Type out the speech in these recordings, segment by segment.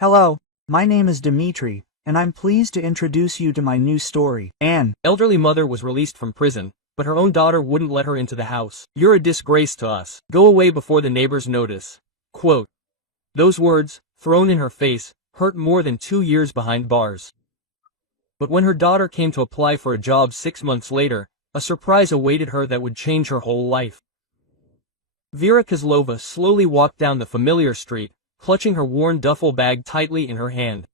Hello, my name is Dmitri, and I'm pleased to introduce you to my new story. Anne, Elderly mother was released from prison, but her own daughter wouldn't let her into the house. "You're a disgrace to us. Go away before the neighbors notice." Quote. Those words, thrown in her face, hurt more than 2 years behind bars. But when her daughter came to apply for a job 6 months later, a surprise awaited her that would change her whole life. Vera Kozlova slowly walked down the familiar street, clutching her worn duffel bag tightly in her hand.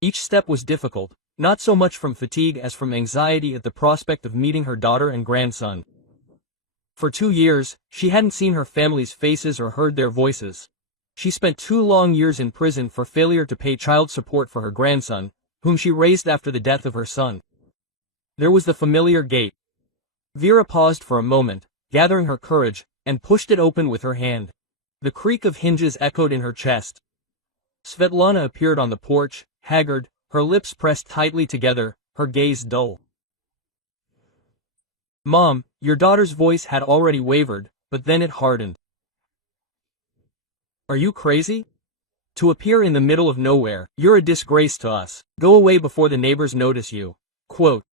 Each step was difficult, not so much from fatigue as from anxiety at the prospect of meeting her daughter and grandson. For 2 years, she hadn't seen her family's faces or heard their voices. She spent 2 long years in prison for failure to pay child support for her grandson, whom she raised after the death of her son. There was the familiar gate. Vera paused for a moment, gathering her courage, and pushed it open with her hand. The creak of hinges echoed in her chest. Svetlana appeared on the porch, haggard, her lips pressed tightly together, her gaze dull. "Mom," your daughter's voice had already wavered, but then it hardened. "Are you crazy? To appear in the middle of nowhere, you're a disgrace to us. Go away before the neighbors notice you." Quote.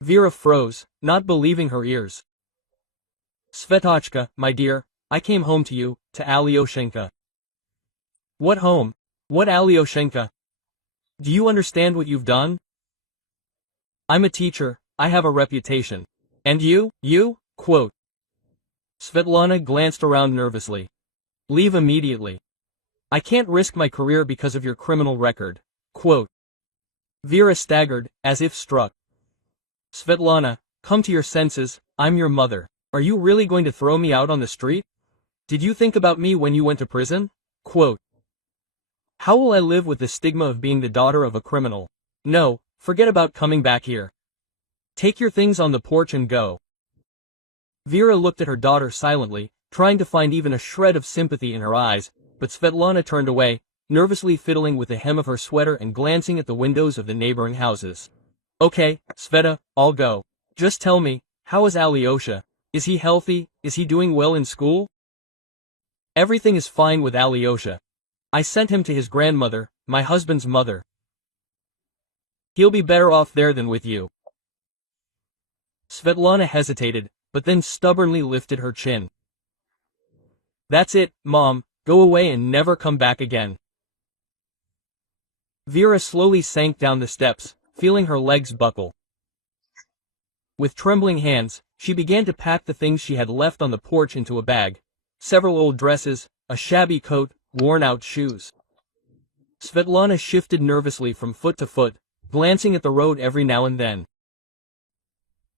Vera froze, not believing her ears. "Svetochka, my dear, I came home to you, to Alyoshenka." "What home? What Alyoshenka? Do you understand what you've done? I'm a teacher, I have a reputation. And you? Quote. Svetlana glanced around nervously. "Leave immediately. I can't risk my career because of your criminal record." Quote. Vera staggered, as if struck. "Svetlana, come to your senses, I'm your mother. Are you really going to throw me out on the street? Did you think about me when you went to prison?" Quote. "How will I live with the stigma of being the daughter of a criminal? No, forget about coming back here. Take your things on the porch and go." Vera looked at her daughter silently, trying to find even a shred of sympathy in her eyes, but Svetlana turned away, nervously fiddling with the hem of her sweater and glancing at the windows of the neighboring houses. "Okay, Sveta, I'll go. Just tell me, how is Alyosha? Is he healthy? Is he doing well in school?" "Everything is fine with Alyosha. I sent him to his grandmother, my husband's mother. He'll be better off there than with you." Svetlana hesitated, but then stubbornly lifted her chin. "That's it, Mom, go away and never come back again." Vera slowly sank down the steps, feeling her legs buckle. With trembling hands, she began to pack the things she had left on the porch into a bag: several old dresses, a shabby coat, worn-out shoes. Svetlana shifted nervously from foot to foot, glancing at the road every now and then.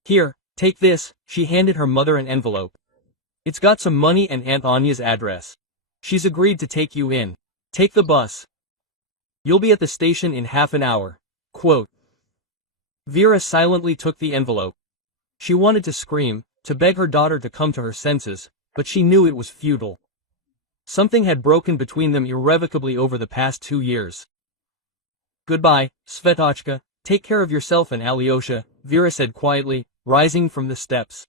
"Here, take this," she handed her mother an envelope. "It's got some money and Aunt Anya's address. She's agreed to take you in. Take the bus. You'll be at the station in half an hour." Quote. Vera silently took the envelope. She wanted to scream, to beg her daughter to come to her senses, but she knew it was futile. Something had broken between them irrevocably over the past 2 years. "Goodbye, Svetochka, take care of yourself and Alyosha," Vera said quietly, rising from the steps.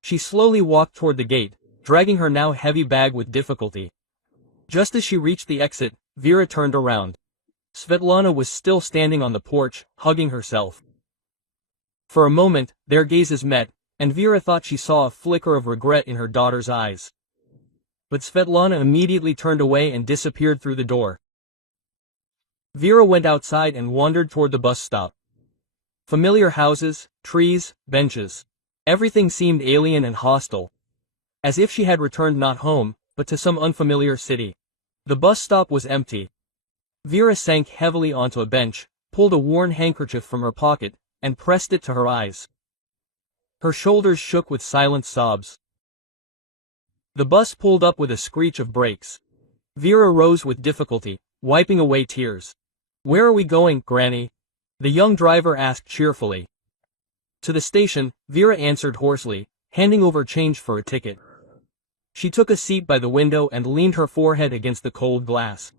She slowly walked toward the gate, dragging her now heavy bag with difficulty. Just as she reached the exit, Vera turned around. Svetlana was still standing on the porch, hugging herself. For a moment, their gazes met, and Vera thought she saw a flicker of regret in her daughter's eyes. But Svetlana immediately turned away and disappeared through the door. Vera went outside and wandered toward the bus stop. Familiar houses, trees, benches. Everything seemed alien and hostile. As if she had returned not home, but to some unfamiliar city. The bus stop was empty. Vera sank heavily onto a bench, pulled a worn handkerchief from her pocket, and pressed it to her eyes. Her shoulders shook with silent sobs. The bus pulled up with a screech of brakes. Vera rose with difficulty, wiping away tears. "Where are we going, Granny?" the young driver asked cheerfully. "To the station," Vera answered hoarsely, handing over change for a ticket. She took a seat by the window and leaned her forehead against the cold glass.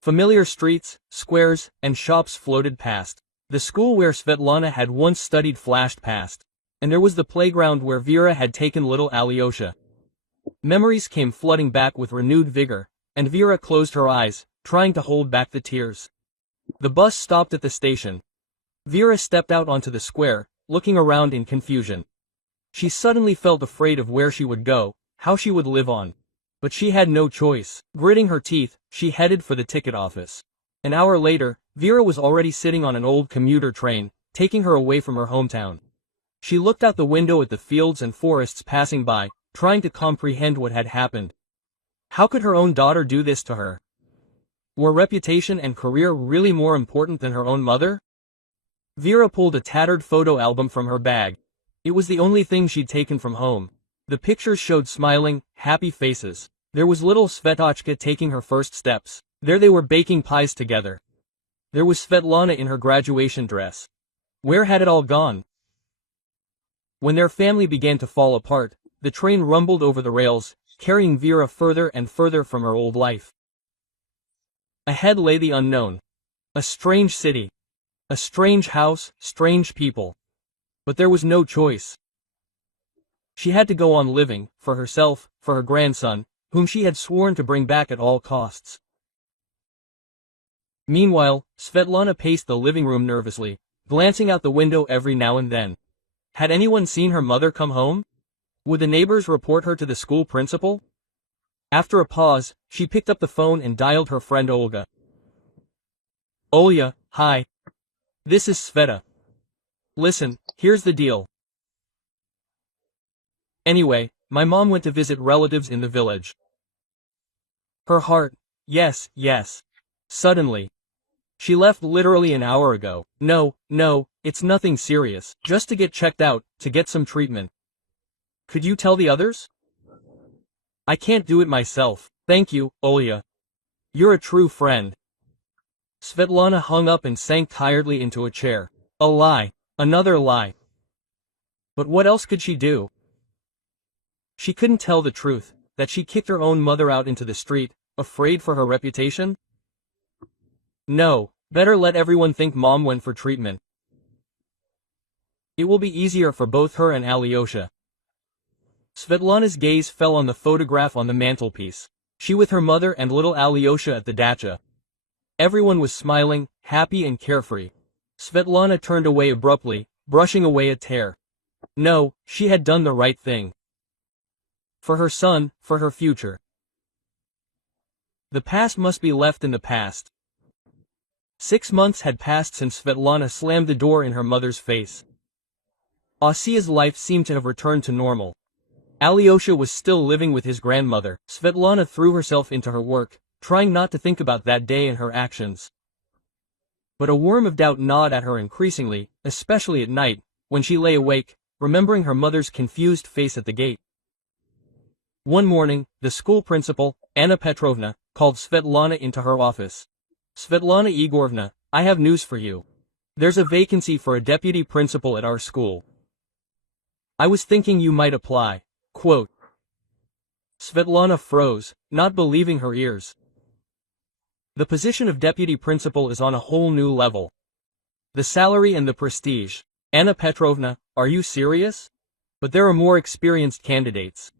Familiar streets, squares, and shops floated past. The school where Svetlana had once studied flashed past, and there was the playground where Vera had taken little Alyosha. Memories came flooding back with renewed vigor, and Vera closed her eyes, trying to hold back the tears. The bus stopped at the station. Vera stepped out onto the square, looking around in confusion. She suddenly felt afraid of where she would go, how she would live on. But she had no choice. Gritting her teeth, she headed for the ticket office. An hour later, Vera was already sitting on an old commuter train, taking her away from her hometown. She looked out the window at the fields and forests passing by, trying to comprehend what had happened. How could her own daughter do this to her? Were reputation and career really more important than her own mother? Vera pulled a tattered photo album from her bag. It was the only thing she'd taken from home. The pictures showed smiling, happy faces. There was little Svetochka taking her first steps. There they were baking pies together. There was Svetlana in her graduation dress. Where had it all gone? When their family began to fall apart, the train rumbled over the rails, carrying Vera further and further from her old life. Ahead lay the unknown. A strange city. A strange house, strange people. But there was no choice. She had to go on living, for herself, for her grandson, whom she had sworn to bring back at all costs. Meanwhile, Svetlana paced the living room nervously, glancing out the window every now and then. Had anyone seen her mother come home? Would the neighbors report her to the school principal? After a pause, she picked up the phone and dialed her friend Olga. Olya, hi. This is Sveta. Listen, here's the deal. Anyway, my mom went to visit relatives in the village. Her heart, yes. Suddenly. She left literally an hour ago. No, it's nothing serious. Just to get checked out, to get some treatment. Could you tell the others? I can't do it myself. Thank you, Olya. You're a true friend. Svetlana hung up and sank tiredly into a chair. A lie. Another lie. But what else could she do? She couldn't tell the truth, that she kicked her own mother out into the street, afraid for her reputation? No, better let everyone think mom went for treatment. It will be easier for both her and Alyosha. Svetlana's gaze fell on the photograph on the mantelpiece. She with her mother and little Alyosha at the dacha. Everyone was smiling, happy and carefree. Svetlana turned away abruptly, brushing away a tear. No, she had done the right thing. For her son, for her future. The past must be left in the past. 6 months had passed since Svetlana slammed the door in her mother's face. Asia's life seemed to have returned to normal. Alyosha was still living with his grandmother. Svetlana threw herself into her work, trying not to think about that day and her actions. But a worm of doubt gnawed at her increasingly, especially at night, when she lay awake, remembering her mother's confused face at the gate. One morning, the school principal, Anna Petrovna, called Svetlana into her office. Svetlana Igorovna, I have news for you. There's a vacancy for a deputy principal at our school. I was thinking you might apply. Quote. Svetlana froze, not believing her ears. The position of deputy principal is on a whole new level. The salary and the prestige. Anna Petrovna, are you serious? But there are more experienced candidates.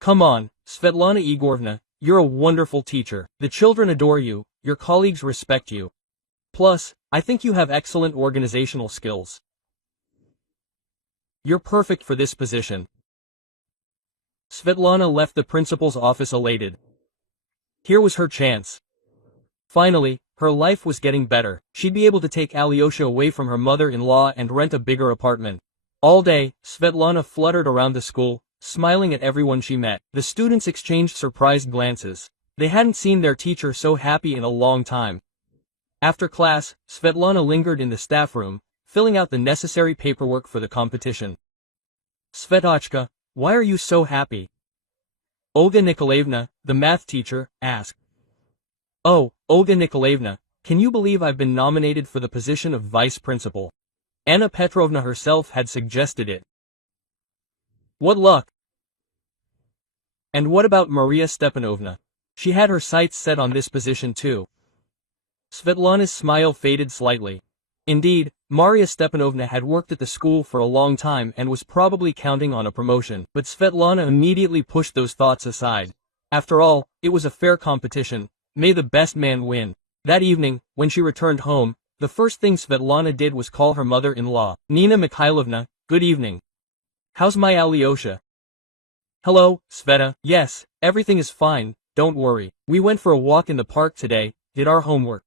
Come on, Svetlana Igorovna, you're a wonderful teacher. The children adore you, your colleagues respect you. Plus, I think you have excellent organizational skills. You're perfect for this position. Svetlana left the principal's office elated. Here was her chance. Finally, her life was getting better. She'd be able to take Alyosha away from her mother-in-law and rent a bigger apartment. All day, Svetlana fluttered around the school, smiling at everyone she met. The students exchanged surprised glances. They hadn't seen their teacher so happy in a long time. After class, Svetlana lingered in the staff room, filling out the necessary paperwork for the competition. Svetochka, why are you so happy? Olga Nikolaevna, the math teacher, asked. Oh, Olga Nikolaevna, can you believe I've been nominated for the position of vice principal? Anna Petrovna herself had suggested it. What luck! And what about Maria Stepanovna? She had her sights set on this position too. Svetlana's smile faded slightly. Indeed, Maria Stepanovna had worked at the school for a long time and was probably counting on a promotion, but Svetlana immediately pushed those thoughts aside. After all, it was a fair competition. May the best man win. That evening, when she returned home, the first thing Svetlana did was call her mother-in-law. Nina Mikhailovna, good evening. How's my Alyosha? Hello, Sveta. Yes, everything is fine, don't worry. We went for a walk in the park today, did our homework.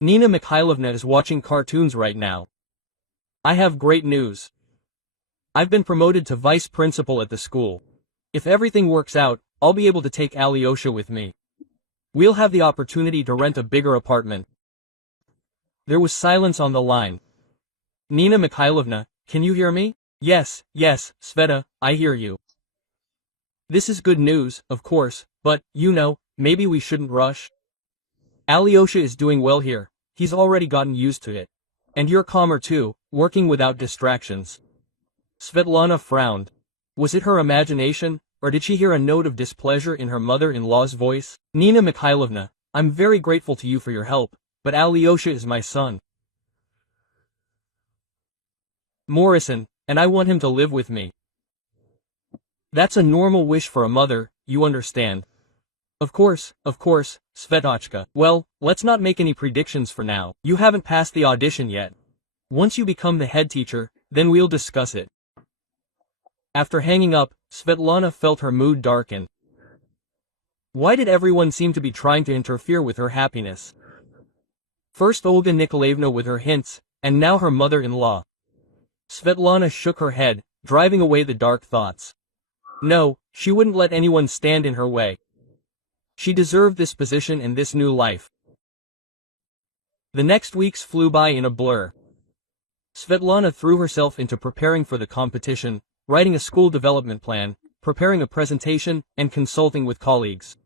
Nina Mikhailovna is watching cartoons right now. I have great news. I've been promoted to vice principal at the school. If everything works out, I'll be able to take Alyosha with me. We'll have the opportunity to rent a bigger apartment. There was silence on the line. Nina Mikhailovna, can you hear me? Yes, Sveta, I hear you. This is good news, of course, but, maybe we shouldn't rush. Alyosha is doing well here, he's already gotten used to it. And you're calmer too, working without distractions. Svetlana frowned. Was it her imagination, or did she hear a note of displeasure in her mother-in-law's voice? Nina Mikhailovna, I'm very grateful to you for your help, but Alyosha is my son. Morrison, and I want him to live with me. That's a normal wish for a mother, you understand. Of course, Svetochka. Well, let's not make any predictions for now. You haven't passed the audition yet. Once you become the head teacher, then we'll discuss it. After hanging up, Svetlana felt her mood darken. Why did everyone seem to be trying to interfere with her happiness? First Olga Nikolaevna with her hints, and now her mother-in-law. Svetlana shook her head, driving away the dark thoughts. No, she wouldn't let anyone stand in her way. She deserved this position and this new life. The next weeks flew by in a blur. Svetlana threw herself into preparing for the competition, writing a school development plan, preparing a presentation, and consulting with colleagues.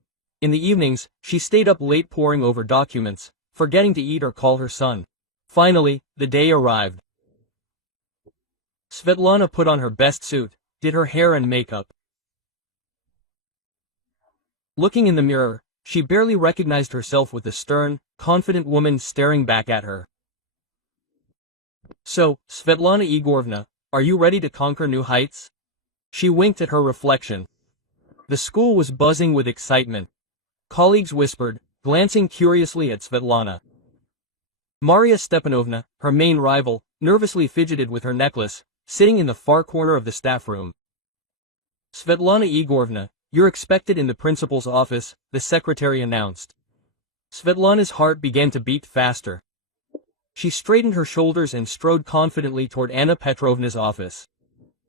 In the evenings, she stayed up late poring over documents, forgetting to eat or call her son. Finally, the day arrived. Svetlana put on her best suit, did her hair and makeup. Looking in the mirror, she barely recognized herself with the stern, confident woman staring back at her. So, Svetlana Igorovna, are you ready to conquer new heights? She winked at her reflection. The school was buzzing with excitement. Colleagues whispered, glancing curiously at Svetlana. Maria Stepanovna, her main rival, nervously fidgeted with her necklace, sitting in the far corner of the staff room. Svetlana Igorovna, you're expected in the principal's office, the secretary announced. Svetlana's heart began to beat faster. She straightened her shoulders and strode confidently toward Anna Petrovna's office.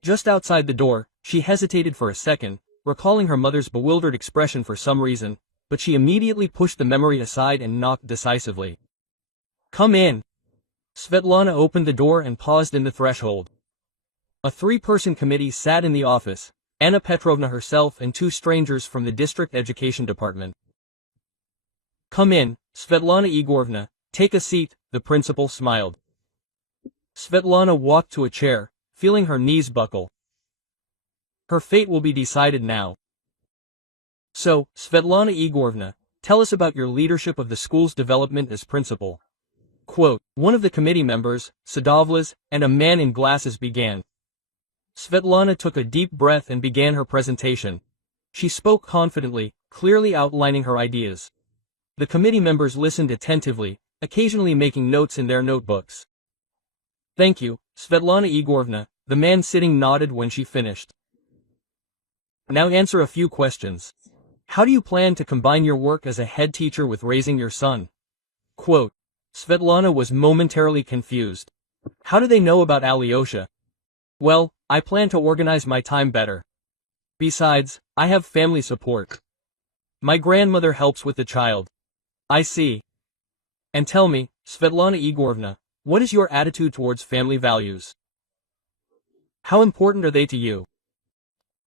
Just outside the door, she hesitated for a second, recalling her mother's bewildered expression for some reason, but she immediately pushed the memory aside and knocked decisively. Come in. Svetlana opened the door and paused in the threshold. A three-person committee sat in the office, Anna Petrovna herself and two strangers from the district education department. Come in, Svetlana Igorovna, take a seat, the principal smiled. Svetlana walked to a chair, feeling her knees buckle. Her fate will be decided now. So, Svetlana Igorovna, tell us about your leadership of the school's development as principal. Quote, one of the committee members, Sadovlas, and a man in glasses began. Svetlana took a deep breath and began her presentation. She spoke confidently, clearly outlining her ideas. The committee members listened attentively, occasionally making notes in their notebooks. Thank you, Svetlana Igorovna, the man sitting nodded when she finished. Now answer a few questions. How do you plan to combine your work as a head teacher with raising your son? Quote, Svetlana was momentarily confused. How do they know about Alyosha? Well, I plan to organize my time better. Besides, I have family support. My grandmother helps with the child. I see. And tell me, Svetlana Igorovna, what is your attitude towards family values? How important are they to you?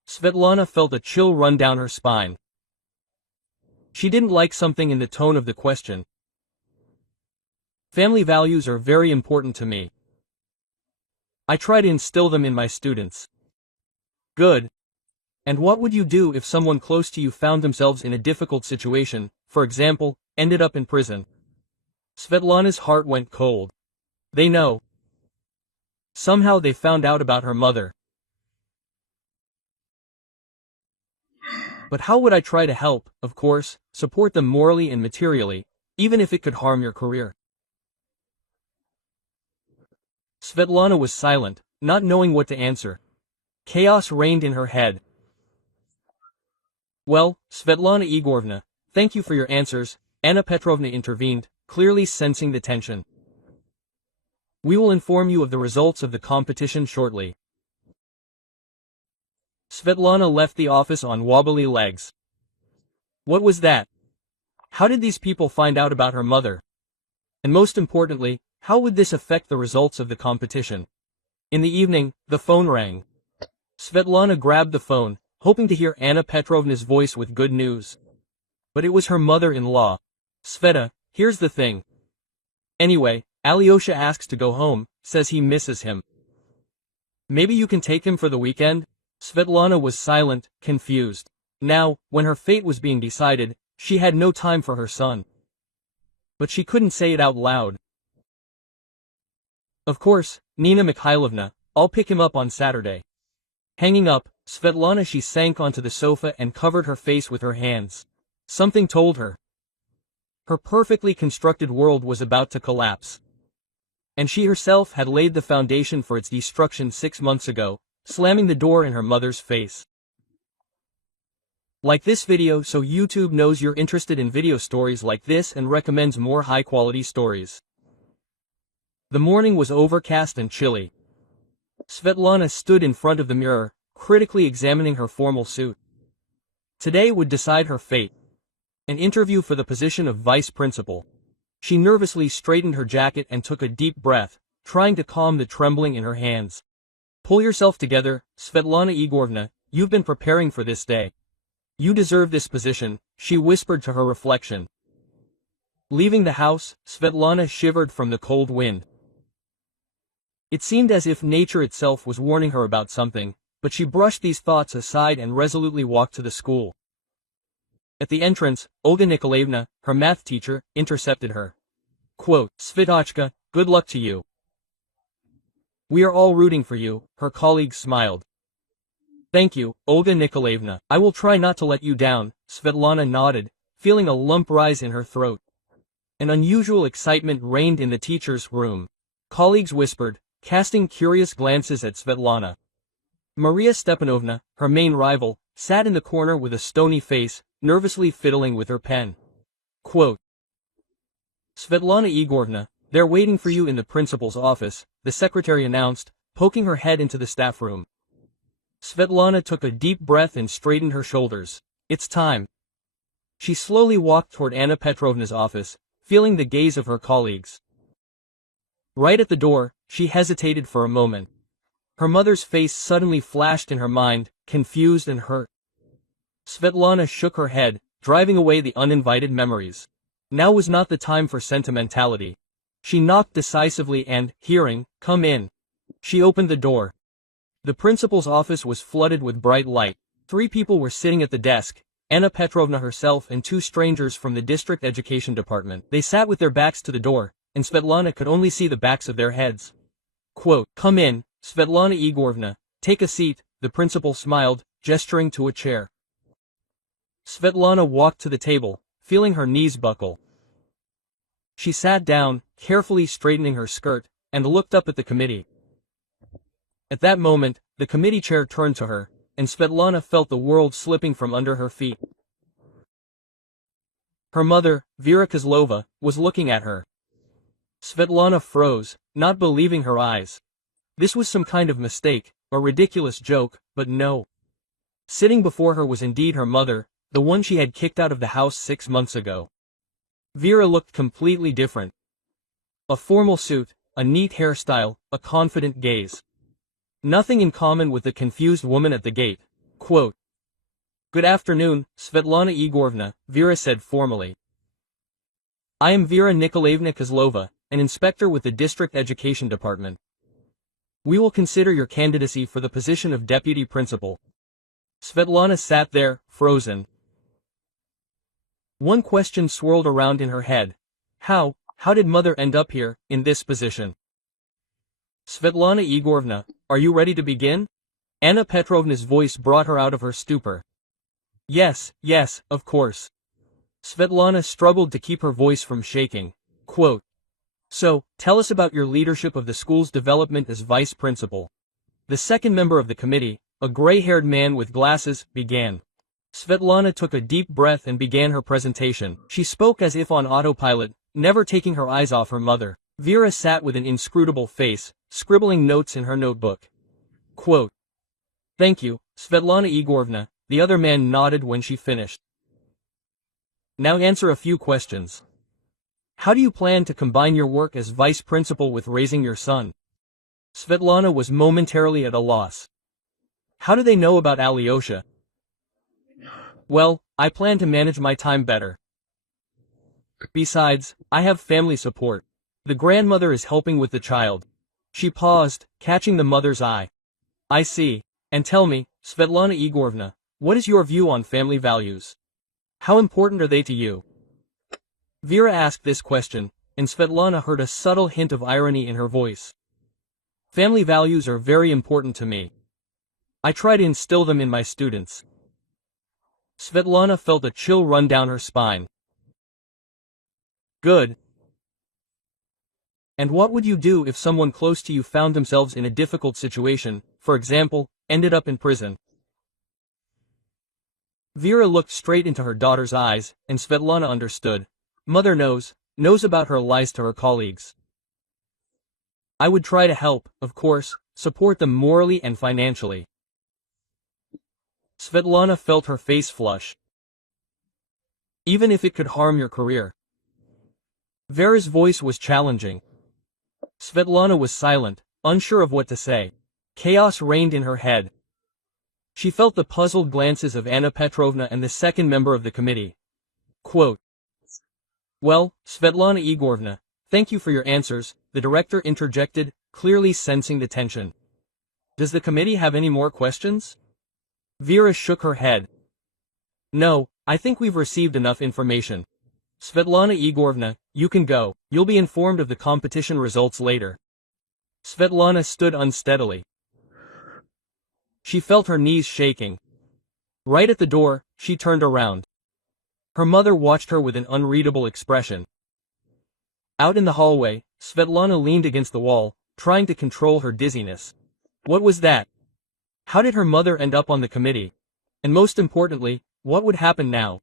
Svetlana felt a chill run down her spine. She didn't like something in the tone of the question. Family values are very important to me. I try to instill them in my students. Good. And what would you do if someone close to you found themselves in a difficult situation, for example, ended up in prison? Svetlana's heart went cold. They know. Somehow they found out about her mother. But how would I try to help? Of course, support them morally and materially, even if it could harm your career. Svetlana was silent, not knowing what to answer. Chaos reigned in her head. Well, Svetlana Igorovna, thank you for your answers, Anna Petrovna intervened, clearly sensing the tension. We will inform you of the results of the competition shortly. Svetlana left the office on wobbly legs. What was that? How did these people find out about her mother? And most importantly, how would this affect the results of the competition? In the evening, the phone rang. Svetlana grabbed the phone, hoping to hear Anna Petrovna's voice with good news. But it was her mother-in-law. Sveta, here's the thing. Anyway, Alyosha asks to go home, says he misses him. Maybe you can take him for the weekend? Svetlana was silent, confused. Now, when her fate was being decided, she had no time for her son. But she couldn't say it out loud. Of course, Nina Mikhailovna, I'll pick him up on Saturday. Hanging up, Svetlana she sank onto the sofa and covered her face with her hands. Something told her. Her perfectly constructed world was about to collapse. And she herself had laid the foundation for its destruction 6 months ago, slamming the door in her mother's face. Like this video so YouTube knows you're interested in video stories like this and recommends more high-quality stories. The morning was overcast and chilly. Svetlana stood in front of the mirror, critically examining her formal suit. Today would decide her fate. An interview for the position of vice principal. She nervously straightened her jacket and took a deep breath, trying to calm the trembling in her hands. Pull yourself together, Svetlana Igorovna, you've been preparing for this day. You deserve this position, she whispered to her reflection. Leaving the house, Svetlana shivered from the cold wind. It seemed as if nature itself was warning her about something, but she brushed these thoughts aside and resolutely walked to the school. At the entrance, Olga Nikolaevna, her math teacher, intercepted her. Quote, Svetochka, good luck to you. We are all rooting for you, her colleagues smiled. Thank you, Olga Nikolaevna. I will try not to let you down, Svetlana nodded, feeling a lump rise in her throat. An unusual excitement reigned in the teacher's room. Colleagues whispered, casting curious glances at Svetlana. Maria Stepanovna, her main rival, sat in the corner with a stony face, nervously fiddling with her pen. Quote, Svetlana Igorovna, they're waiting for you in the principal's office, the secretary announced, poking her head into the staff room. Svetlana took a deep breath and straightened her shoulders. It's time. She slowly walked toward Anna Petrovna's office, feeling the gaze of her colleagues. Right at the door, she hesitated for a moment. Her mother's face suddenly flashed in her mind, confused and hurt. Svetlana shook her head, driving away the uninvited memories. Now was not the time for sentimentality. She knocked decisively and, hearing, come in. She opened the door. The principal's office was flooded with bright light. 3 people were sitting at the desk, Anna Petrovna herself and 2 strangers from the district education department. They sat with their backs to the door, and Svetlana could only see the backs of their heads. Quote, come in, Svetlana Igorovna, take a seat, the principal smiled, gesturing to a chair. Svetlana walked to the table, feeling her knees buckle. She sat down, carefully straightening her skirt, and looked up at the committee. At that moment, the committee chair turned to her, and Svetlana felt the world slipping from under her feet. Her mother, Vera Kozlova, was looking at her. Svetlana froze, not believing her eyes. This was some kind of mistake, a ridiculous joke, but no. Sitting before her was indeed her mother, the one she had kicked out of the house 6 months ago. Vera looked completely different. A formal suit, a neat hairstyle, a confident gaze. Nothing in common with the confused woman at the gate. Quote, good afternoon, Svetlana Igorovna, Vera said formally. I am Vera Nikolaevna Kozlova, an inspector with the district education department. We will consider your candidacy for the position of deputy principal. Svetlana sat there, frozen. One question swirled around in her head. How did mother end up here, in this position? Svetlana Igorovna, are you ready to begin? Anna Petrovna's voice brought her out of her stupor. Yes, yes, of course. Svetlana struggled to keep her voice from shaking. Quote, so, tell us about your leadership of the school's development as vice principal. The second member of the committee, a gray-haired man with glasses, began. Svetlana took a deep breath and began her presentation. She spoke as if on autopilot, never taking her eyes off her mother. Vera sat with an inscrutable face, scribbling notes in her notebook. Quote, thank you, Svetlana Igorovna, the other man nodded when she finished. Now answer a few questions. How do you plan to combine your work as vice principal with raising your son? Svetlana was momentarily at a loss. How do they know about Alyosha? Well, I plan to manage my time better. Besides, I have family support. The grandmother is helping with the child. She paused, catching the mother's eye. I see. And tell me, Svetlana Igorovna, what is your view on family values? How important are they to you? Vera asked this question, and Svetlana heard a subtle hint of irony in her voice. Family values are very important to me. I try to instill them in my students. Svetlana felt a chill run down her spine. Good. And what would you do if someone close to you found themselves in a difficult situation, for example, ended up in prison? Vera looked straight into her daughter's eyes, and Svetlana understood. Mother knows about her lies to her colleagues. I would try to help, of course, support them morally and financially. Svetlana felt her face flush. Even if it could harm your career. Vera's voice was challenging. Svetlana was silent, unsure of what to say. Chaos reigned in her head. She felt the puzzled glances of Anna Petrovna and the second member of the committee. Quote, well, Svetlana Igorovna, thank you for your answers, the director interjected, clearly sensing the tension. Does the committee have any more questions? Vera shook her head. No, I think we've received enough information. Svetlana Igorovna, you can go. You'll be informed of the competition results later. Svetlana stood unsteadily. She felt her knees shaking. Right at the door, she turned around. Her mother watched her with an unreadable expression. Out in the hallway, Svetlana leaned against the wall, trying to control her dizziness. What was that? How did her mother end up on the committee? And most importantly, what would happen now?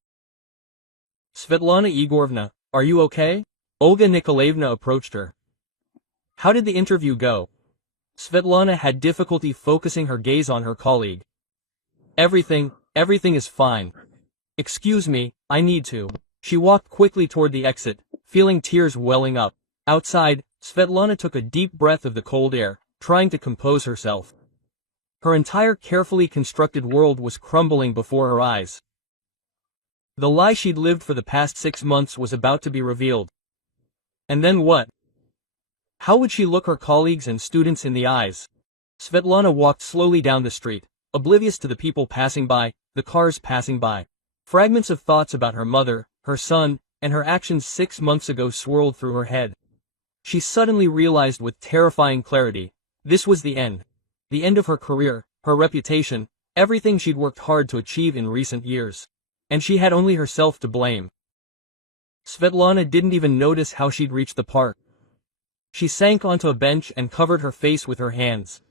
Svetlana Igorovna, are you okay? Olga Nikolaevna approached her. How did the interview go? Svetlana had difficulty focusing her gaze on her colleague. Everything is fine. Excuse me, I need to. She walked quickly toward the exit, feeling tears welling up. Outside, Svetlana took a deep breath of the cold air, trying to compose herself. Her entire carefully constructed world was crumbling before her eyes. The lie she'd lived for the past 6 months was about to be revealed. And then what? How would she look her colleagues and students in the eyes? Svetlana walked slowly down the street, oblivious to the people passing by, the cars passing by. Fragments of thoughts about her mother, her son, and her actions 6 months ago swirled through her head. She suddenly realized with terrifying clarity, this was the end. The end of her career, her reputation, everything she'd worked hard to achieve in recent years. And she had only herself to blame. Svetlana didn't even notice how she'd reached the park. She sank onto a bench and covered her face with her hands.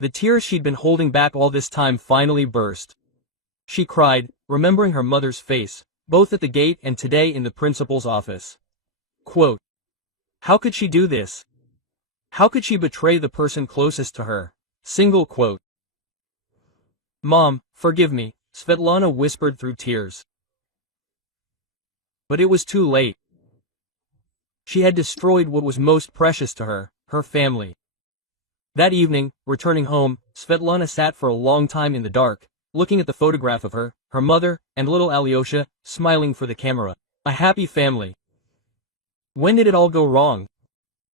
The tears she'd been holding back all this time finally burst. She cried, remembering her mother's face, both at the gate and today in the principal's office. Quote, how could she do this? How could she betray the person closest to her? Single quote. Mom, forgive me, Svetlana whispered through tears. But it was too late. She had destroyed what was most precious to her, her family. That evening, returning home, Svetlana sat for a long time in the dark, looking at the photograph of her mother, and little Alyosha, smiling for the camera. A happy family. When did it all go wrong?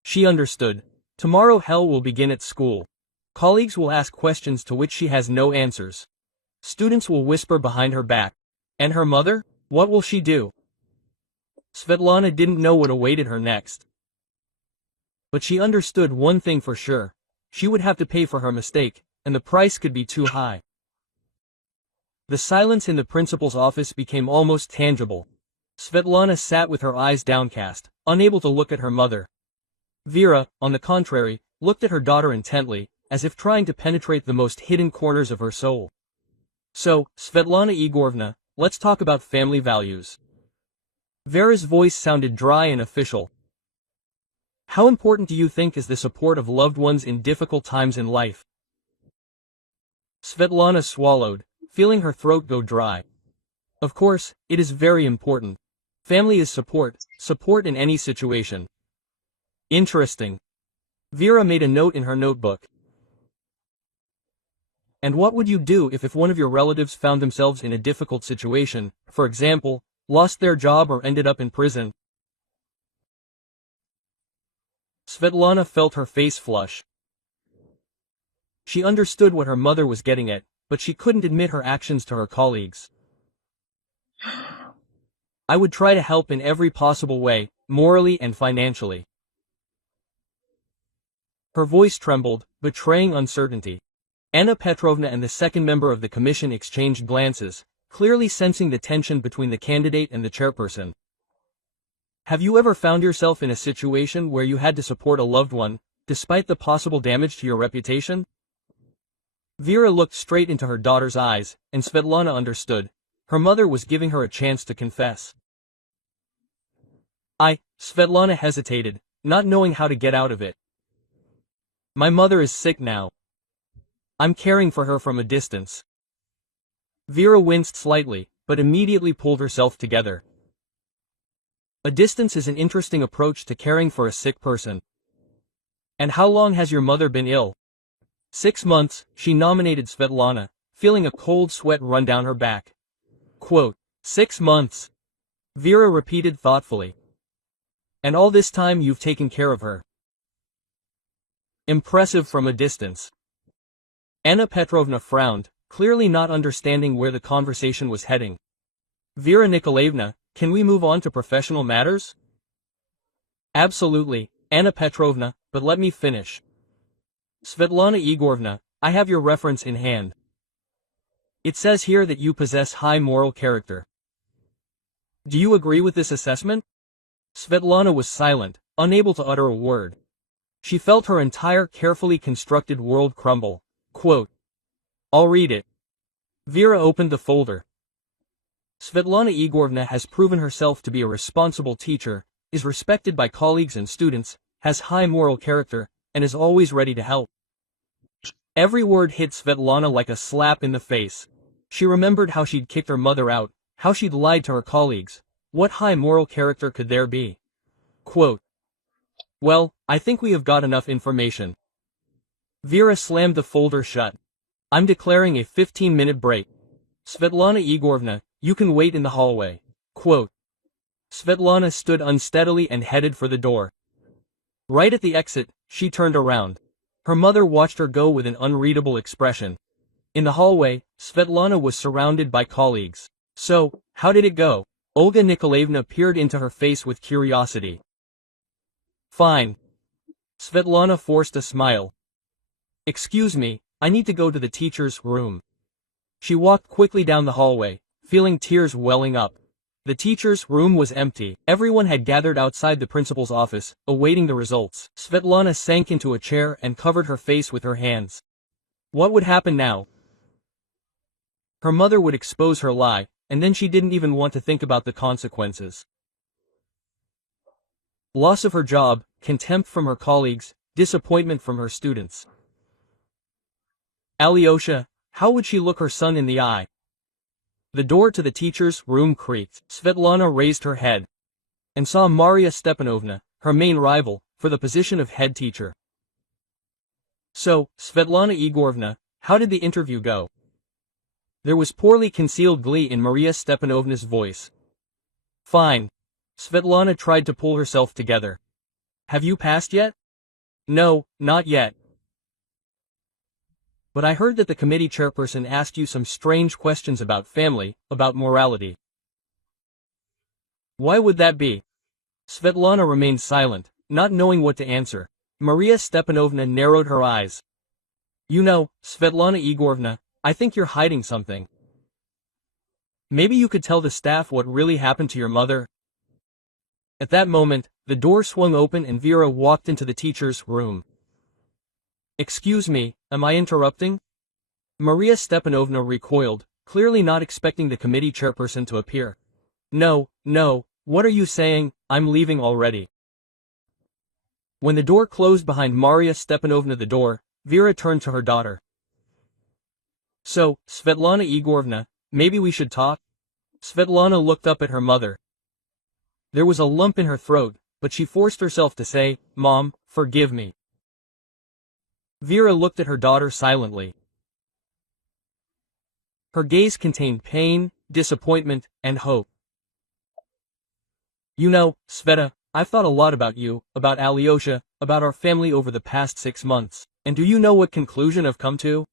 She understood. Tomorrow hell will begin at school. Colleagues will ask questions to which she has no answers. Students will whisper behind her back. And her mother? What will she do? Svetlana didn't know what awaited her next. But she understood one thing for sure. She would have to pay for her mistake, and the price could be too high. The silence in the principal's office became almost tangible. Svetlana sat with her eyes downcast, unable to look at her mother. Vera, on the contrary, looked at her daughter intently, as if trying to penetrate the most hidden corners of her soul. So, Svetlana Igorovna, let's talk about family values. Vera's voice sounded dry and official. How important do you think is the support of loved ones in difficult times in life? Svetlana swallowed, feeling her throat go dry. Of course, it is very important. Family is support in any situation. Interesting. Vera made a note in her notebook. And what would you do if one of your relatives found themselves in a difficult situation, for example, lost their job or ended up in prison? Svetlana felt her face flush. She understood what her mother was getting at, but she couldn't admit her actions to her colleagues. I would try to help in every possible way, morally and financially. Her voice trembled, betraying uncertainty. Anna Petrovna and the second member of the commission exchanged glances, clearly sensing the tension between the candidate and the chairperson. Have you ever found yourself in a situation where you had to support a loved one, despite the possible damage to your reputation? Vera looked straight into her daughter's eyes, and Svetlana understood. Her mother was giving her a chance to confess. Svetlana hesitated, not knowing how to get out of it. My mother is sick now. I'm caring for her from a distance. Vera winced slightly, but immediately pulled herself together. A distance is an interesting approach to caring for a sick person. And how long has your mother been ill? 6 months, she nominated Svetlana, feeling a cold sweat run down her back. Quote, 6 months. Vera repeated thoughtfully. And all this time you've taken care of her. Impressive from a distance. Anna Petrovna frowned, clearly not understanding where the conversation was heading. Vera Nikolaevna, can we move on to professional matters? Absolutely, Anna Petrovna, but let me finish. Svetlana Igorovna, I have your reference in hand. It says here that you possess high moral character. Do you agree with this assessment? Svetlana was silent, unable to utter a word. She felt her entire carefully constructed world crumble. Quote, I'll read it. Vera opened the folder. Svetlana Igorovna has proven herself to be a responsible teacher, is respected by colleagues and students, has high moral character, and is always ready to help. Every word hit Svetlana like a slap in the face. She remembered how she'd kicked her mother out, how she'd lied to her colleagues. What high moral character could there be? Quote, Well, I think we have got enough information. Vera slammed the folder shut. I'm declaring a 15-minute break. Svetlana Igorovna, you can wait in the hallway. Quote. Svetlana stood unsteadily and headed for the door. Right at the exit, she turned around. Her mother watched her go with an unreadable expression. In the hallway, Svetlana was surrounded by colleagues. So, how did it go? Olga Nikolaevna peered into her face with curiosity. Fine. Svetlana forced a smile. Excuse me, I need to go to the teacher's room. She walked quickly down the hallway, feeling tears welling up. The teacher's room was empty. Everyone had gathered outside the principal's office, awaiting the results. Svetlana sank into a chair and covered her face with her hands. What would happen now? Her mother would expose her lie, and then she didn't even want to think about the consequences. Loss of her job, contempt from her colleagues, disappointment from her students. Alyosha, how would she look her son in the eye? The door to the teacher's room creaked. Svetlana raised her head and saw Maria Stepanovna, her main rival, for the position of head teacher. So, Svetlana Igorovna, how did the interview go? There was poorly concealed glee in Maria Stepanovna's voice. Fine. Svetlana tried to pull herself together. Have you passed yet? No, not yet. But I heard that the committee chairperson asked you some strange questions about family, about morality. Why would that be? Svetlana remained silent, not knowing what to answer. Maria Stepanovna narrowed her eyes. You know, Svetlana Igorovna, I think you're hiding something. Maybe you could tell the staff what really happened to your mother? At that moment, the door swung open and Vera walked into the teacher's room. Excuse me, am I interrupting? Maria Stepanovna recoiled, clearly not expecting the committee chairperson to appear. No, what are you saying? I'm leaving already. When the door closed behind Maria Stepanovna Vera turned to her daughter. So, Svetlana Igorovna, maybe we should talk? Svetlana looked up at her mother. There was a lump in her throat, but she forced herself to say, Mom, forgive me. Vera looked at her daughter silently. Her gaze contained pain, disappointment, and hope. You know, Sveta, I've thought a lot about you, about Alyosha, about our family over the past 6 months, and do you know what conclusion I've come to?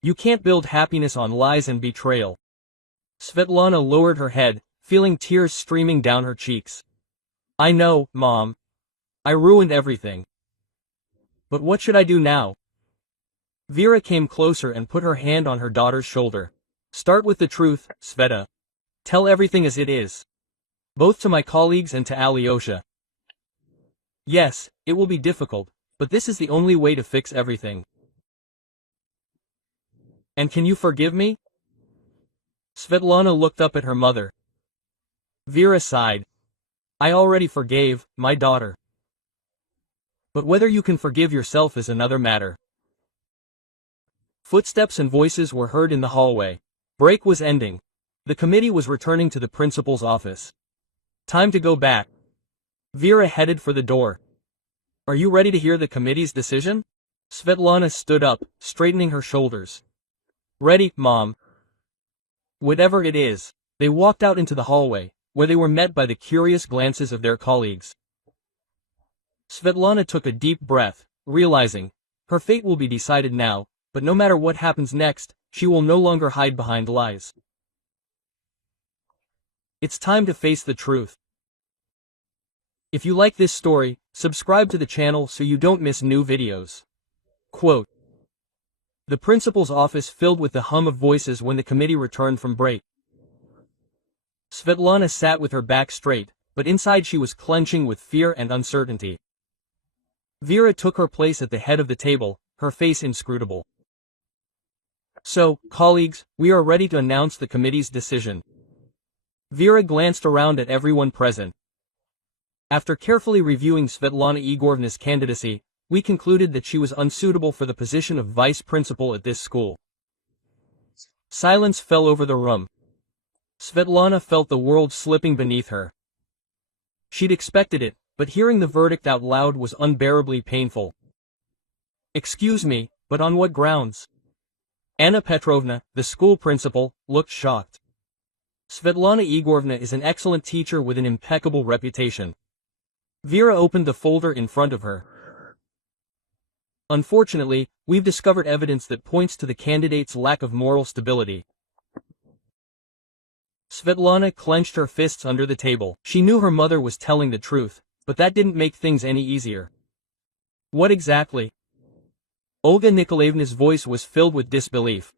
You can't build happiness on lies and betrayal. Svetlana lowered her head, feeling tears streaming down her cheeks. I know, Mom. I ruined everything. But what should I do now? Vera came closer and put her hand on her daughter's shoulder. Start with the truth, Sveta. Tell everything as it is. Both to my colleagues and to Alyosha. Yes, it will be difficult, but this is the only way to fix everything. And can you forgive me? Svetlana looked up at her mother. Vera sighed. I already forgave, my daughter. But whether you can forgive yourself is another matter. Footsteps and voices were heard in the hallway. Break was ending. The committee was returning to the principal's office. Time to go back. Vera headed for the door. Are you ready to hear the committee's decision? Svetlana stood up, straightening her shoulders. Ready, Mom. Whatever it is. They walked out into the hallway, where they were met by the curious glances of their colleagues. Svetlana took a deep breath, realizing, her fate will be decided now, but no matter what happens next, she will no longer hide behind lies. It's time to face the truth. If you like this story, subscribe to the channel so you don't miss new videos. Quote. The principal's office filled with the hum of voices when the committee returned from break. Svetlana sat with her back straight, but inside she was clenching with fear and uncertainty. Vera took her place at the head of the table, her face inscrutable. So, colleagues, we are ready to announce the committee's decision. Vera glanced around at everyone present. After carefully reviewing Svetlana Igorovna's candidacy, we concluded that she was unsuitable for the position of vice principal at this school. Silence fell over the room. Svetlana felt the world slipping beneath her. She'd expected it, but hearing the verdict out loud was unbearably painful. Excuse me, but on what grounds? Anna Petrovna, the school principal, looked shocked. Svetlana Igorovna is an excellent teacher with an impeccable reputation. Vera opened the folder in front of her. Unfortunately, we've discovered evidence that points to the candidate's lack of moral stability. Svetlana clenched her fists under the table. She knew her mother was telling the truth, but that didn't make things any easier. What exactly? Olga Nikolaevna's voice was filled with disbelief.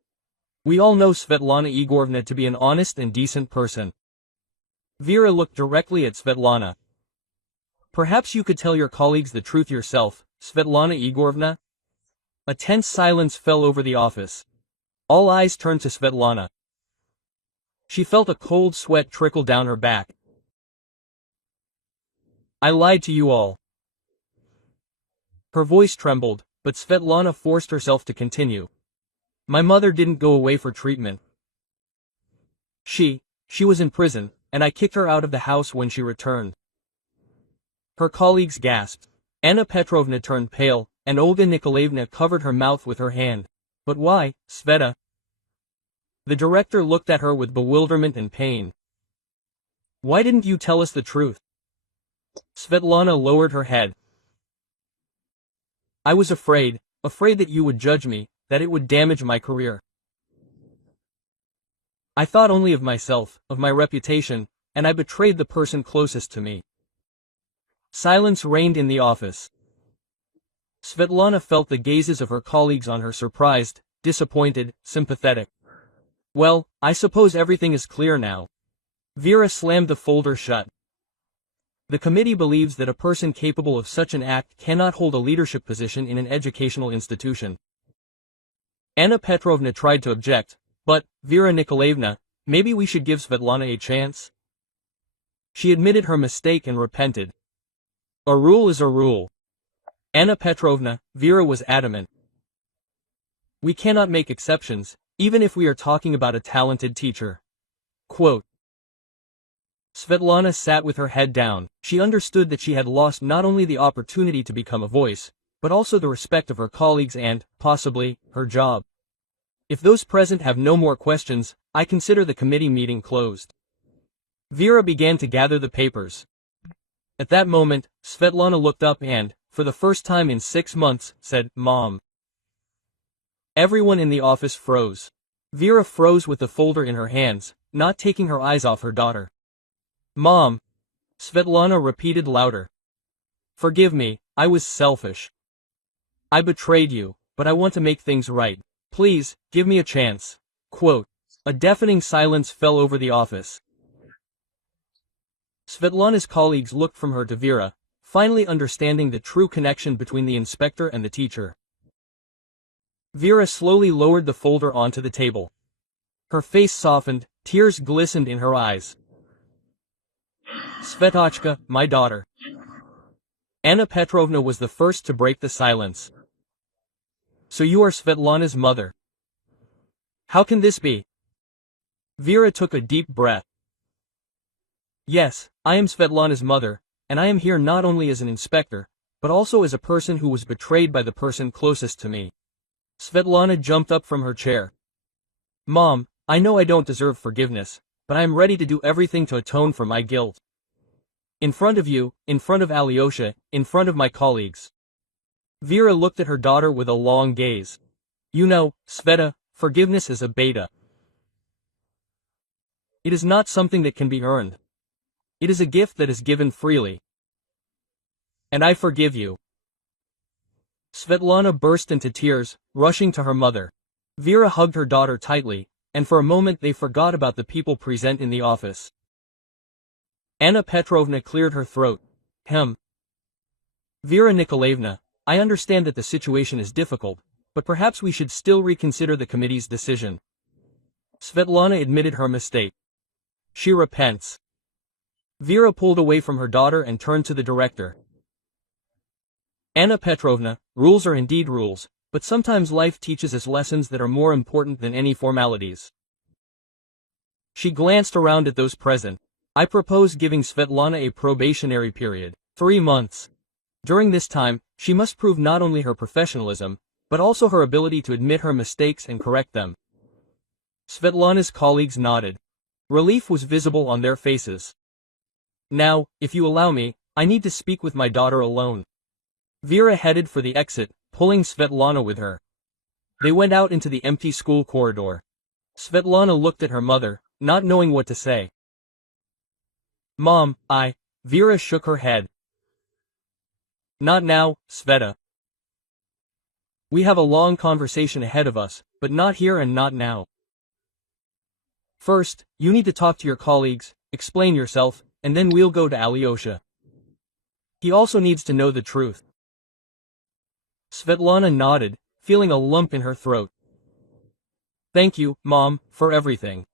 We all know Svetlana Igorovna to be an honest and decent person. Vera looked directly at Svetlana. Perhaps you could tell your colleagues the truth yourself, Svetlana Igorovna? A tense silence fell over the office. All eyes turned to Svetlana. She felt a cold sweat trickle down her back. I lied to you all. Her voice trembled, but Svetlana forced herself to continue. My mother didn't go away for treatment. She was in prison, and I kicked her out of the house when she returned. Her colleagues gasped. Anna Petrovna turned pale, and Olga Nikolaevna covered her mouth with her hand. But why, Sveta? The director looked at her with bewilderment and pain. Why didn't you tell us the truth? Svetlana lowered her head. I was afraid that you would judge me, that it would damage my career. I thought only of myself, of my reputation, and I betrayed the person closest to me. Silence reigned in the office. Svetlana felt the gazes of her colleagues on her, surprised, disappointed, sympathetic. Well, I suppose everything is clear now. Vera slammed the folder shut. The committee believes that a person capable of such an act cannot hold a leadership position in an educational institution. Anna Petrovna tried to object, but, Vera Nikolaevna, maybe we should give Svetlana a chance? She admitted her mistake and repented. A rule is a rule. Anna Petrovna, Vera was adamant. We cannot make exceptions, even if we are talking about a talented teacher. Quote. Svetlana sat with her head down. She understood that she had lost not only the opportunity to become a voice, but also the respect of her colleagues and, possibly, her job. If those present have no more questions, I consider the committee meeting closed. Vera began to gather the papers. At that moment, Svetlana looked up and, for the first time in 6 months, said, "Mom." Everyone in the office froze. Vera froze with the folder in her hands, not taking her eyes off her daughter. "Mom," Svetlana repeated louder. "Forgive me, I was selfish. I betrayed you, but I want to make things right. Please, give me a chance." Quote. A deafening silence fell over the office. Svetlana's colleagues looked from her to Vera, finally understanding the true connection between the inspector and the teacher. Vera slowly lowered the folder onto the table. Her face softened, tears glistened in her eyes. "Svetochka, my daughter." Anna Petrovna was the first to break the silence. "So you are Svetlana's mother. How can this be?" Vera took a deep breath. "Yes, I am Svetlana's mother, and I am here not only as an inspector, but also as a person who was betrayed by the person closest to me." Svetlana jumped up from her chair. "Mom, I know I don't deserve forgiveness, but I am ready to do everything to atone for my guilt. In front of you, in front of Alyosha, in front of my colleagues." Vera looked at her daughter with a long gaze. "You know, Sveta, forgiveness is a beta. It is not something that can be earned. It is a gift that is given freely. And I forgive you." Svetlana burst into tears, rushing to her mother. Vera hugged her daughter tightly, and for a moment they forgot about the people present in the office. Anna Petrovna cleared her throat. Vera Nikolaevna, I understand that the situation is difficult, but perhaps we should still reconsider the committee's decision." Svetlana admitted her mistake. "She repents." Vera pulled away from her daughter and turned to the director. "Anna Petrovna, rules are indeed rules, but sometimes life teaches us lessons that are more important than any formalities." She glanced around at those present. "I propose giving Svetlana a probationary period, 3 months. During this time, she must prove not only her professionalism, but also her ability to admit her mistakes and correct them." Svetlana's colleagues nodded. Relief was visible on their faces. "Now, if you allow me, I need to speak with my daughter alone." Vera headed for the exit, pulling Svetlana with her. They went out into the empty school corridor. Svetlana looked at her mother, not knowing what to say. "Mom, Vera shook her head. "Not now, Sveta. We have a long conversation ahead of us, but not here and not now. First, you need to talk to your colleagues, explain yourself, and then we'll go to Alyosha. He also needs to know the truth." Svetlana nodded, feeling a lump in her throat. "Thank you, Mom, for everything."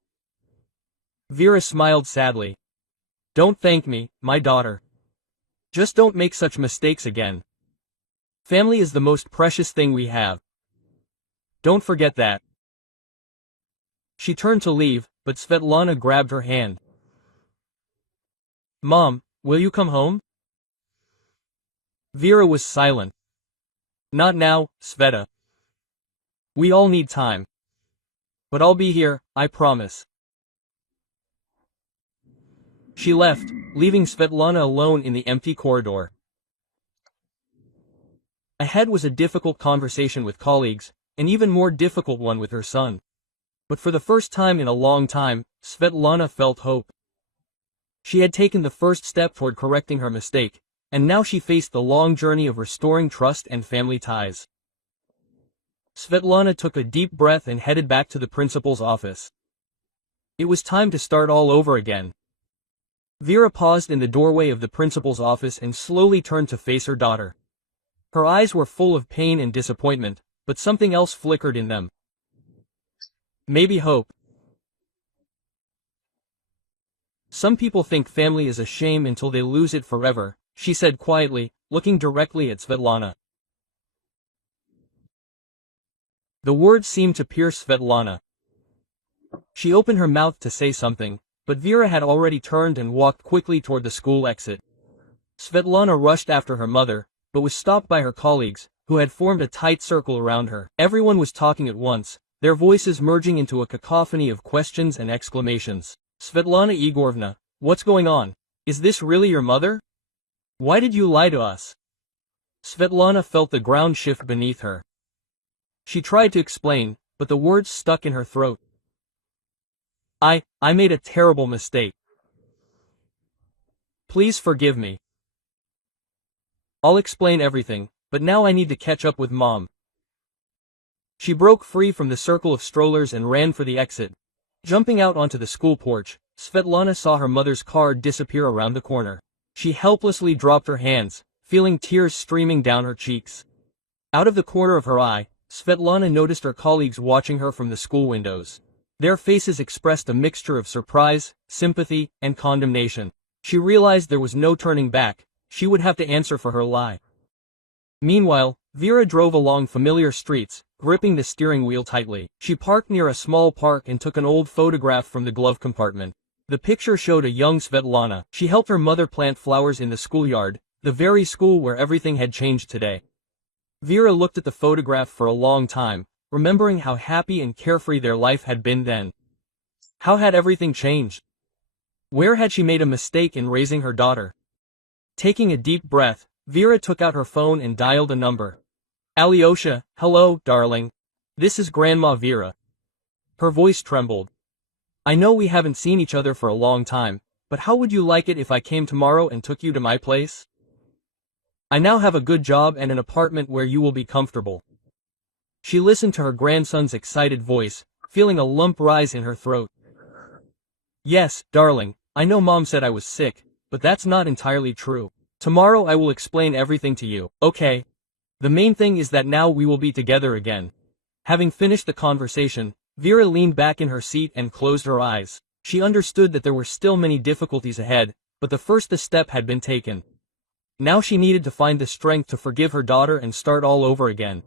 Vera smiled sadly. "Don't thank me, my daughter. Just don't make such mistakes again. Family is the most precious thing we have. Don't forget that." She turned to leave, but Svetlana grabbed her hand. "Mom, will you come home?" Vera was silent. "Not now, Sveta. We all need time. But I'll be here, I promise." She left, leaving Svetlana alone in the empty corridor. Ahead was a difficult conversation with colleagues, an even more difficult one with her son. But for the first time in a long time, Svetlana felt hope. She had taken the first step toward correcting her mistake, and now she faced the long journey of restoring trust and family ties. Svetlana took a deep breath and headed back to the principal's office. It was time to start all over again. Vera paused in the doorway of the principal's office and slowly turned to face her daughter. Her eyes were full of pain and disappointment, but something else flickered in them. Maybe hope. Some people think family is a shame until they lose it forever, she said quietly, looking directly at Svetlana. The words seemed to pierce Svetlana. She opened her mouth to say something, but Vera had already turned and walked quickly toward the school exit. Svetlana rushed after her mother, but was stopped by her colleagues, who had formed a tight circle around her. Everyone was talking at once, their voices merging into a cacophony of questions and exclamations. Svetlana Igorovna, what's going on? Is this really your mother? Why did you lie to us? Svetlana felt the ground shift beneath her. She tried to explain, but the words stuck in her throat. I made a terrible mistake. Please forgive me. I'll explain everything, but now I need to catch up with Mom. She broke free from the circle of strollers and ran for the exit. Jumping out onto the school porch, Svetlana saw her mother's car disappear around the corner. She helplessly dropped her hands, feeling tears streaming down her cheeks. Out of the corner of her eye, Svetlana noticed her colleagues watching her from the school windows. Their faces expressed a mixture of surprise, sympathy, and condemnation. She realized there was no turning back, she would have to answer for her lie. Meanwhile, Vera drove along familiar streets, gripping the steering wheel tightly. She parked near a small park and took an old photograph from the glove compartment. The picture showed a young Svetlana. She helped her mother plant flowers in the schoolyard, the very school where everything had changed today. Vera looked at the photograph for a long time, remembering how happy and carefree their life had been then. How had everything changed? Where had she made a mistake in raising her daughter? Taking a deep breath, Vera took out her phone and dialed a number. Alyosha, hello, darling. This is Grandma Vera. Her voice trembled. I know we haven't seen each other for a long time, but how would you like it if I came tomorrow and took you to my place? I now have a good job and an apartment where you will be comfortable. She listened to her grandson's excited voice, feeling a lump rise in her throat. Yes, darling, I know Mom said I was sick, but that's not entirely true. Tomorrow I will explain everything to you, okay? The main thing is that now we will be together again. Having finished the conversation, Vera leaned back in her seat and closed her eyes. She understood that there were still many difficulties ahead, but the first step had been taken. Now she needed to find the strength to forgive her daughter and start all over again.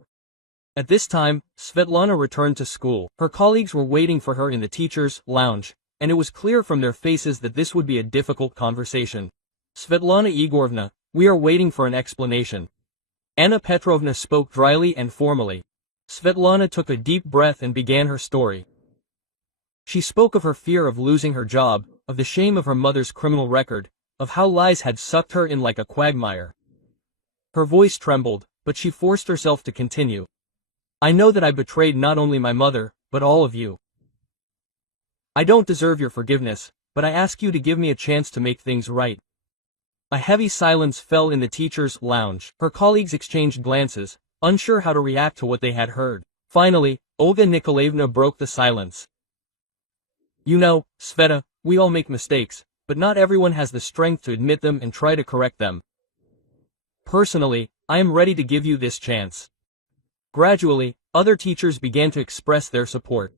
At this time, Svetlana returned to school. Her colleagues were waiting for her in the teacher's lounge, and it was clear from their faces that this would be a difficult conversation. Svetlana Igorovna, we are waiting for an explanation. Anna Petrovna spoke dryly and formally. Svetlana took a deep breath and began her story. She spoke of her fear of losing her job, of the shame of her mother's criminal record, of how lies had sucked her in like a quagmire. Her voice trembled, but she forced herself to continue. I know that I betrayed not only my mother, but all of you. I don't deserve your forgiveness, but I ask you to give me a chance to make things right. A heavy silence fell in the teacher's lounge. Her colleagues exchanged glances, unsure how to react to what they had heard. Finally, Olga Nikolaevna broke the silence. You know, Sveta, we all make mistakes, but not everyone has the strength to admit them and try to correct them. Personally, I am ready to give you this chance. Gradually, other teachers began to express their support.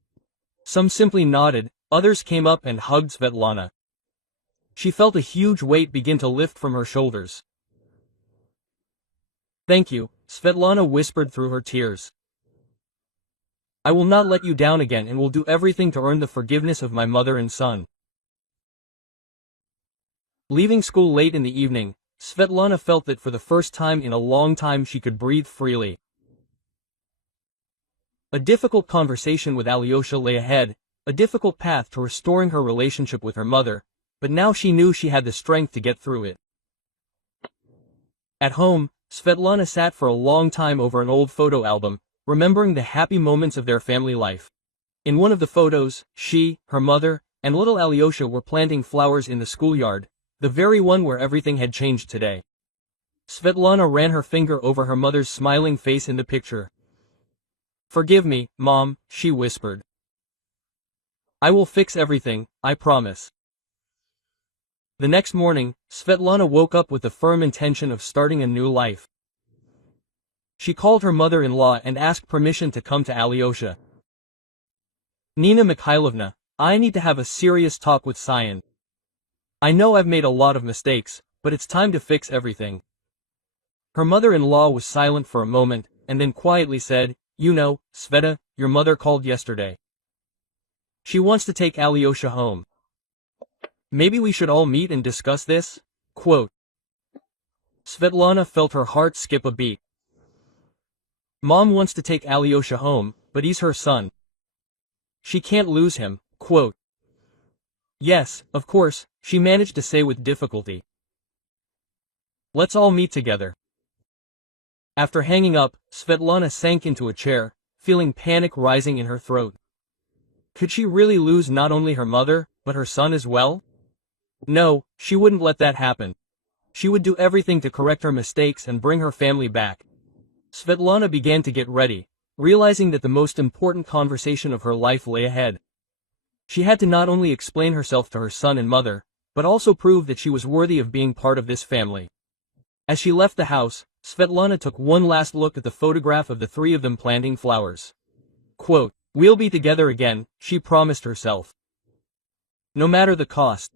Some simply nodded, others came up and hugged Svetlana. She felt a huge weight begin to lift from her shoulders. Thank you, Svetlana whispered through her tears. I will not let you down again and will do everything to earn the forgiveness of my mother and son. Leaving school late in the evening, Svetlana felt that for the first time in a long time she could breathe freely. A difficult conversation with Alyosha lay ahead, a difficult path to restoring her relationship with her mother, but now she knew she had the strength to get through it. At home, Svetlana sat for a long time over an old photo album, remembering the happy moments of their family life. In one of the photos, she, her mother, and little Alyosha were planting flowers in the schoolyard, the very one where everything had changed today. Svetlana ran her finger over her mother's smiling face in the picture. Forgive me, Mom, she whispered. I will fix everything, I promise. The next morning, Svetlana woke up with the firm intention of starting a new life. She called her mother-in-law and asked permission to come to Alyosha. Nina Mikhailovna, I need to have a serious talk with Cyan. I know I've made a lot of mistakes, but it's time to fix everything. Her mother-in-law was silent for a moment, and then quietly said, You know, Sveta, your mother called yesterday. She wants to take Alyosha home. Maybe we should all meet and discuss this? Quote. Svetlana felt her heart skip a beat. Mom wants to take Alyosha home, but he's her son. She can't lose him, quote. Yes, of course, she managed to say with difficulty. Let's all meet together. After hanging up, Svetlana sank into a chair, feeling panic rising in her throat. Could she really lose not only her mother, but her son as well? No, she wouldn't let that happen. She would do everything to correct her mistakes and bring her family back. Svetlana began to get ready, realizing that the most important conversation of her life lay ahead. She had to not only explain herself to her son and mother, but also prove that she was worthy of being part of this family. As she left the house, Svetlana took one last look at the photograph of the three of them planting flowers. Quote, We'll be together again, she promised herself. No matter the cost.